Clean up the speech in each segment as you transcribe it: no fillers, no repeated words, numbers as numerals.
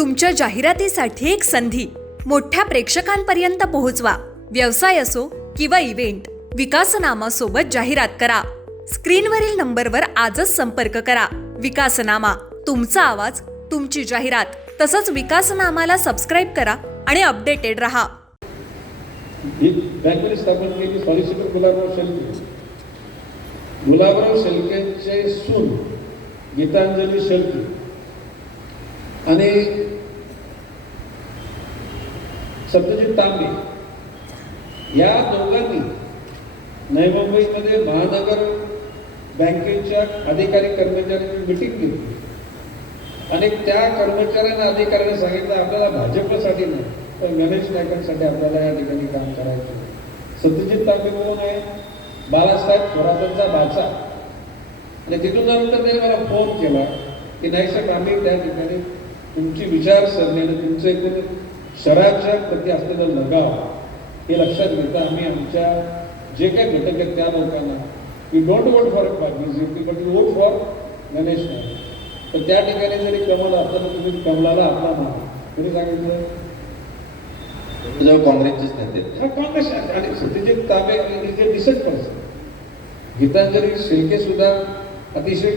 तुमच्या जाहिरातीसाठी एक संधी मोठ्या प्रेक्षकांपर्यंत पोहोचवा. व्यवसाय असो किंवा इव्हेंट, विकासनामा सोबत जाहिरात करा. स्क्रीनवरील नंबरवर आजच संपर्क करा. विकासनामा, तुमचा आवाज, तुमची जाहिरात. तसंच विकासनामाला सबस्क्राईब करा आणि अपडेटेड रहा. बँकेने स्थापन केली सॉलिसिटर गुलाबराव शेळके. गुलाबराव शेळकेंचे सून गीतांजली शेळके आणि सत्यजित तांबे या दोघांनी नवी मुंबईमध्ये महानगर बँकेच्या अधिकारी कर्मचाऱ्यांची मीटिंग घेतली आणि त्या कर्मचाऱ्यांना अधिकाऱ्यांना सांगितलं आपल्याला भाजपसाठी नाही तर गणेश नाईकांसाठी आपल्याला या ठिकाणी काम करायचं. सत्यजित तांबे म्हणून आहे बाळासाहेब थोरातांचा भाचा आणि तिथून नंतर त्यांनी मला फोन केला की नाही साहेब आम्ही त्या ठिकाणी तुमची विचारसरणी आणि तुमचं एकूण शहराच्या प्रती असलेलं लगाव हे लक्षात घेता आम्ही आमच्या जे काही घटक आहेत त्या लोकांना we don't vote for BJP but we vote for Ganesh Naik. तर त्या ठिकाणी जरी कमल असताना तुम्ही कमलाला आपला मान तरी सांगितलं काँग्रेसचेच नेते. हा काँग्रेस आणि Satyajit Tambe is decent person. Gitanjali Shelke सुद्धा अतिशय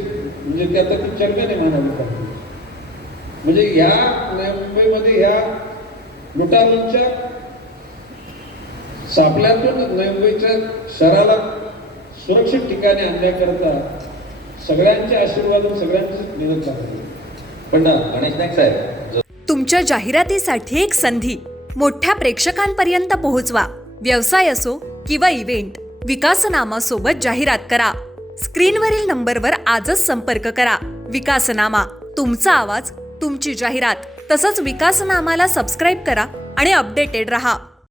म्हणजे ते आता ती चर्चा नाही म्हणावी. म्हणजे या मुंबईमध्ये या लुटारूंच्या सापल्यातून मुंबईच्या शहराला सुरक्षित ठिकाणी आणण्याकरता सगळ्यांचे आशीर्वाद सगळ्यांची मेहनत लागते. पण गणेश नाईक साहेब, तुमच्या जाहिरातीसाठी एक संधी मोठ्या प्रेक्षकांपर्यंत पोहोचवा. व्यवसाय असो किंवा इव्हेंट, विकासनामा सोबत जाहिरात करा. स्क्रीनवरील नंबरवर आजच संपर्क करा. विकासनामा, तुमचा आवाज, तुमची जाहिरात. तसंच विकासनामाला सबस्क्राईब करा आणि अपडेटेड रहा.